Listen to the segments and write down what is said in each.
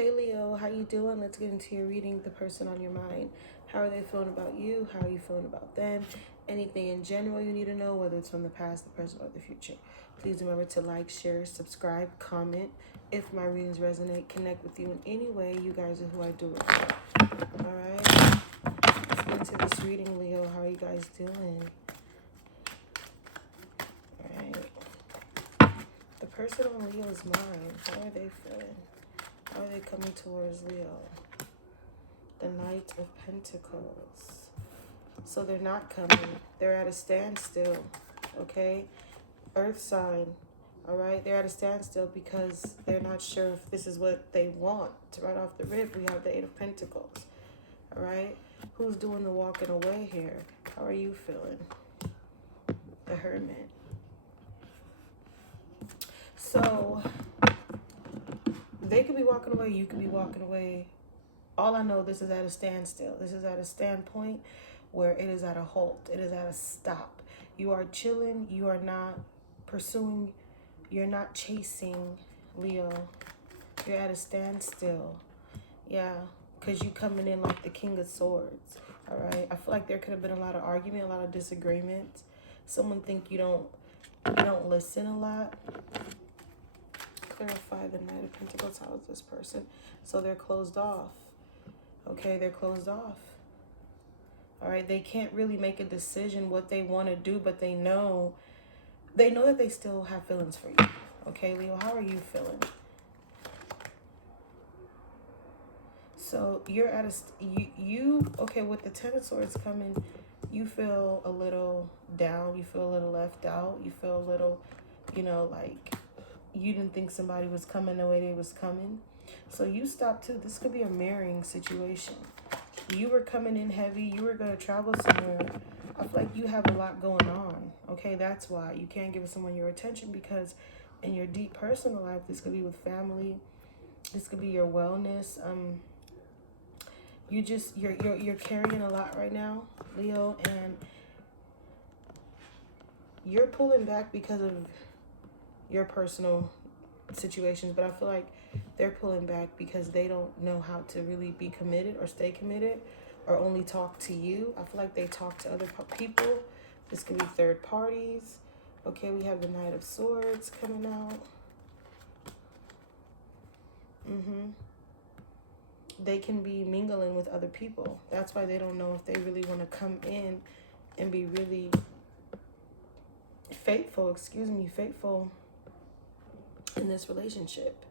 Hey Leo, how you doing? Let's get into your reading. The person on your mind. How are they feeling about you? How are you feeling about them? Anything in general you need to know, whether it's from the past, the present, or the future. Please remember to like, share, subscribe, comment. If my readings resonate, connect with you in any way, you guys are who I do it for. Alright? Let's get into this reading, Leo. How are you guys doing? Alright. The person on Leo's mind, how are they feeling? How are they coming towards Leo? The Knight of Pentacles. So they're not coming. They're at a standstill. Okay? Earth sign. Alright? They're at a standstill because they're not sure if this is what they want. Right off the rip, we have the Eight of Pentacles. Alright? Who's doing the walking away here? How are you feeling? The Hermit. So they could be walking away, you could be walking away. All I know, this is at a standstill. This is at a standpoint where it is at a halt. It is at a stop. You are chilling. You are not pursuing. You're not chasing, Leo. You're at a standstill. Yeah, because you coming in like the King of Swords. All right. I feel like there could have been a lot of argument, a lot of disagreement. Someone think you don't listen a lot. Clarify the Knight of Pentacles. How is this person? So they're closed off. Okay, they're closed off. All right, they can't really make a decision what they want to do, but they know that they still have feelings for you. Okay, Leo, how are you feeling? So you're at a okay, with the Ten of Swords coming, you feel a little down, you feel a little left out, you feel a little, like you didn't think somebody was coming the way they was coming. So you stopped too. This could be a marrying situation. You were coming in heavy. You were going to travel somewhere. I feel like you have a lot going on. Okay, that's why you can't give someone your attention, because in your deep personal life, this could be with family. This could be your wellness. You're carrying a lot right now, Leo, and you're pulling back because of your personal situations, but I feel like they're pulling back because they don't know how to really be committed or stay committed or only talk to you. I feel like they talk to other people. This could be third parties. Okay, we have the Knight of Swords coming out. They can be mingling with other people. That's why they don't know if they really want to come in and be really faithful in this relationship.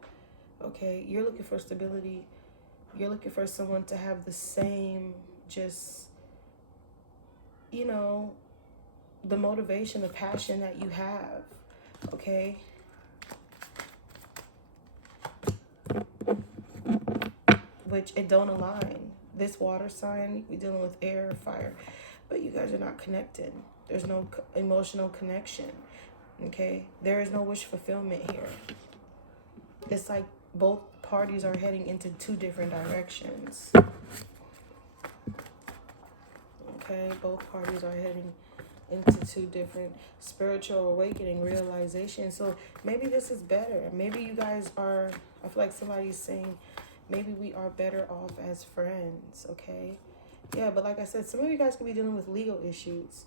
Okay, you're looking for stability. You're looking for someone to have the same, just, the motivation, the passion that you have. Okay. Which it don't align. This water sign, we're dealing with air, fire, but you guys are not connected. There's no emotional connection. Okay, there is no wish fulfillment here. It's like both parties are heading into two different directions. Okay, both parties are heading into two different spiritual awakening, realization. So maybe this is better. Maybe you guys are, I feel like somebody's saying, maybe we are better off as friends, okay? Yeah, but like I said, some of you guys could be dealing with legal issues,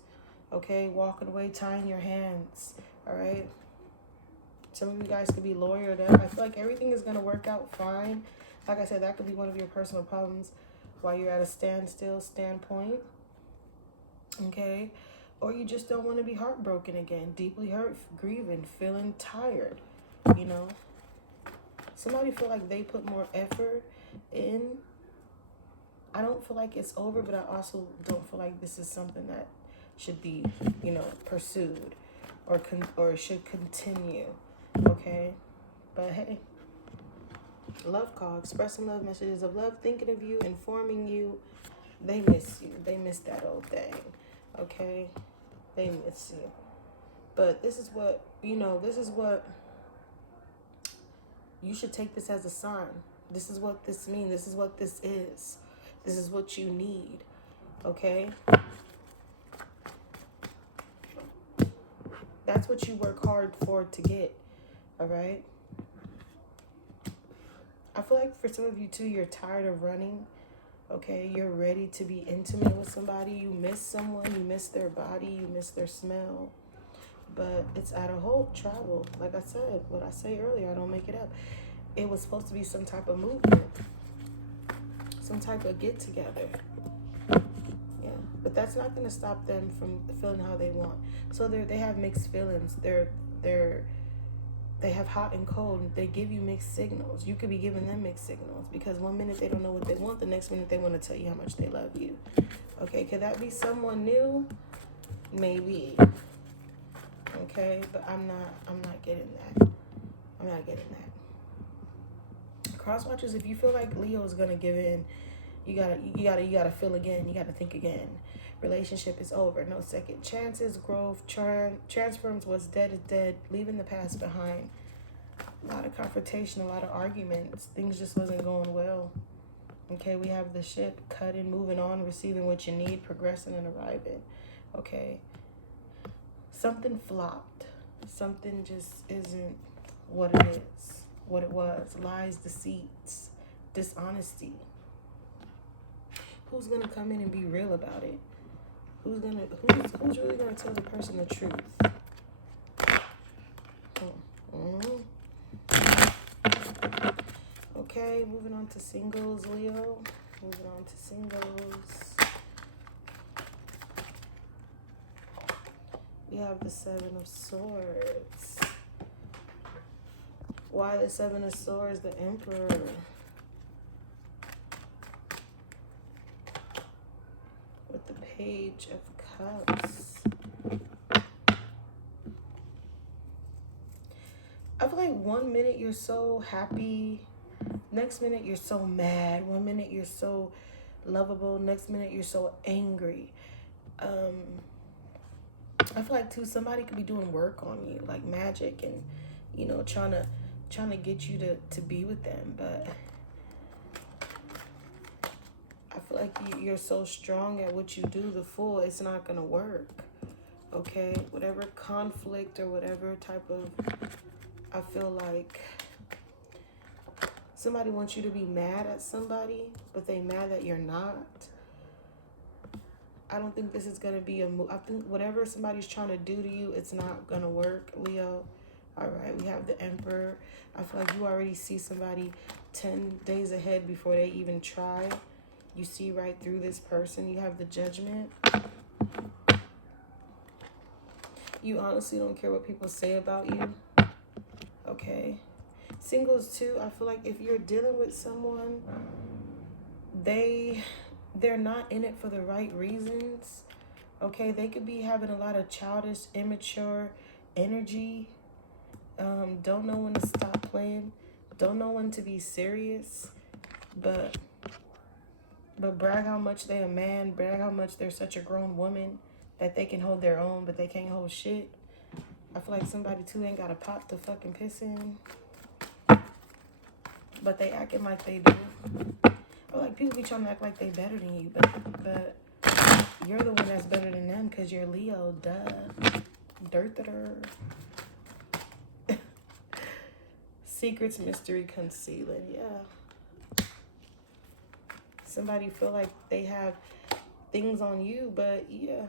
okay? Walking away, tying your hands, all right? Some of you guys could be lawyered up. I feel like everything is going to work out fine. Like I said, that could be one of your personal problems while you're at a standpoint, okay? Or you just don't want to be heartbroken again, deeply hurt, grieving, feeling tired, Somebody feel like they put more effort in. I don't feel like it's over, but I also don't feel like this is something that should be, pursued or should continue, okay? But hey, love call, expressing love, messages of love, thinking of you, informing you. They miss you. They miss that old thing, okay? They miss you. But this is what, you should take this as a sign. This is what this means. This is what this is. This is what you need, okay? That's what you work hard for to get, all right? I feel like for some of you too, you're tired of running. Okay, you're ready to be intimate with somebody. You miss someone, you miss their body, you miss their smell. But it's out of hope, travel. Like I said, what I say earlier, I don't make it up. It was supposed to be some type of movement, some type of get together. Yeah, but that's not going to stop them from feeling how they want. So they have mixed feelings. They have hot and cold. They give you mixed signals. You could be giving them mixed signals because one minute they don't know what they want, the next minute they want to tell you how much they love you. Okay, could that be someone new? Maybe. Okay, but I'm not getting that. I'm not getting that. Cross watchers, if you feel like Leo is gonna give in, you gotta feel again. You gotta think again. Relationship is over. No second chances. Growth, transforms. What's dead is dead. Leaving the past behind. A lot of confrontation, a lot of arguments. Things just wasn't going well. Okay, we have the ship cutting, moving on, receiving what you need, progressing and arriving. Okay. Something flopped. Something just isn't what it is, what it was. Lies, deceits, dishonesty. Who's gonna come in and be real about it? Who's really gonna tell the person the truth? Okay, moving on to singles, Leo. Moving on to singles. We have the Seven of Swords. Why the Seven of Swords? The Emperor. With the Page of Cups. I feel like 1 minute you're so happy. Next minute you're so mad. 1 minute you're so lovable. Next minute you're so angry. I feel like too somebody could be doing work on you, like magic, and you know, trying to get you to be with them. But I feel like you're so strong at what you do, the Fool, it's not gonna work. Okay, whatever conflict or whatever type of, I feel like somebody wants you to be mad at somebody, but they mad that you're not. I don't think this is going to be a move. I think whatever somebody's trying to do to you, it's not going to work, Leo. All right, we have the Emperor. I feel like you already see somebody 10 days ahead before they even try. You see right through this person. You have the Judgment. You honestly don't care what people say about you. Okay. Singles too, I feel like if you're dealing with someone, they're not in it for the right reasons. Okay, they could be having a lot of childish, immature energy. Don't know when to stop playing. Don't know when to be serious. But brag how much they a man. Brag how much they're such a grown woman that they can hold their own, but they can't hold shit. I feel like somebody too ain't got a pot to fucking piss in, but they acting like they do. Or like people be trying to act like they better than you, but you're the one that's better than them because you're Leo, duh. Secrets, mystery, concealing, yeah. Somebody feel like they have things on you, but yeah.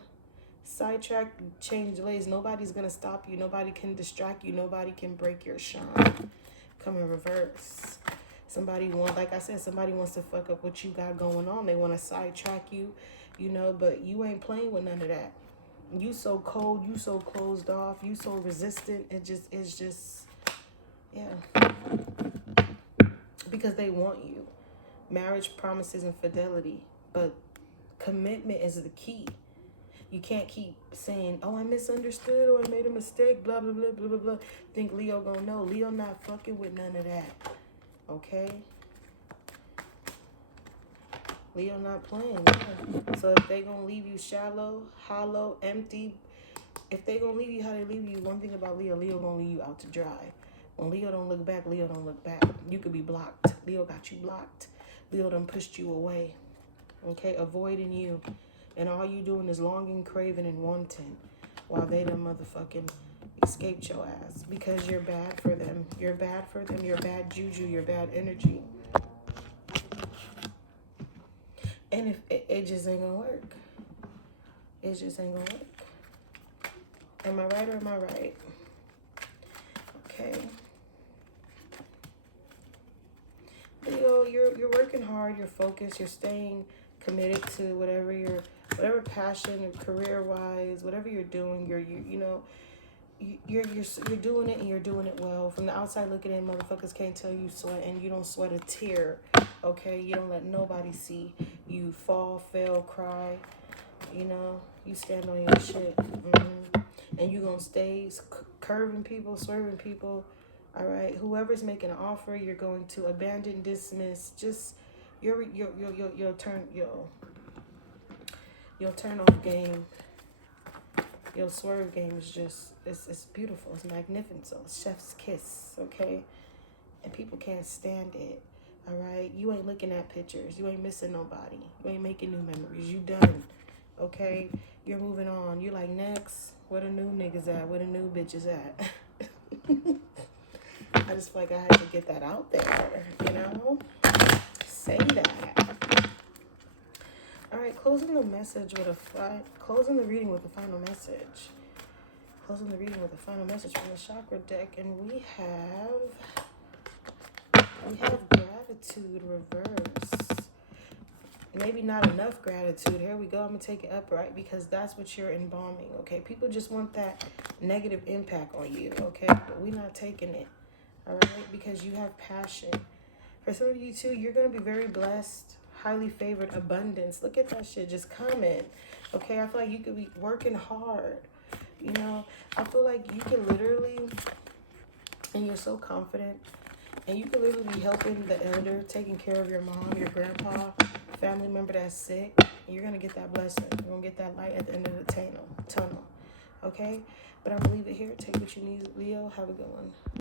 Sidetrack, change lanes. Nobody's gonna stop you. Nobody can distract you. Nobody can break your shine. Come in reverse. Somebody like I said, somebody wants to fuck up what you got going on. They want to sidetrack you, you know, but you ain't playing with none of that. You so cold, you so closed off, you so resistant. It's just, yeah. Because they want you. Marriage, promises, and fidelity. But commitment is the key. You can't keep saying, oh, I misunderstood or I made a mistake, blah, blah, blah, blah, blah, blah. Think Leo gonna know. Leo not fucking with none of that. Okay? Leo not playing. Yeah. So if they gonna leave you shallow, hollow, empty, if they gonna leave you how they leave you, one thing about Leo gonna leave you out to dry. When Leo don't look back, Leo don't look back. You could be blocked. Leo got you blocked. Leo done pushed you away. Okay? Avoiding you. And all you doing is longing, craving, and wanting while they done motherfucking escaped your ass because you're bad for them. You're bad for them. You're bad juju. You're bad energy. And if it just ain't gonna work. It just ain't gonna work. Am I right or am I right? Okay. Leo, you're working hard, you're focused, you're staying committed to whatever passion, career wise, whatever you're doing, you're doing it and you're doing it well. From the outside looking in, motherfuckers can't tell you sweat, and you don't sweat a tear. Okay, you don't let nobody see you fall, fail, cry. You stand on your shit. And you gonna stay curving people, swerving people. All right, whoever's making an offer, you're going to abandon, dismiss. Just your turn off game, your swerve game is just it's beautiful. It's magnificent. It's chef's kiss, okay? And people can't stand it. All right, you ain't looking at pictures. You ain't missing nobody. You ain't making new memories. You done, okay? You're moving on. You're like, next, where the new niggas at? Where the new bitches at? I just feel like I had to get that out there, Say that. All right, closing the reading with a final message. Closing the reading with a final message from the chakra deck, and we have gratitude reverse. Maybe not enough gratitude. Here we go. I'm gonna take it upright because that's what you're embalming. Okay, people just want that negative impact on you. Okay, but we're not taking it. All right, because you have passion. For some of you too, you're gonna be very blessed, highly favored, abundance. Look at that shit just coming. Okay, I feel like you could be working hard. I feel like you can literally, and you're so confident, and you can literally be helping the elder, taking care of your mom, your grandpa, family member that's sick. And you're gonna get that blessing. You're gonna get that light at the end of the tunnel. Okay, but I'm gonna leave it here. Take what you need, Leo. Have a good one.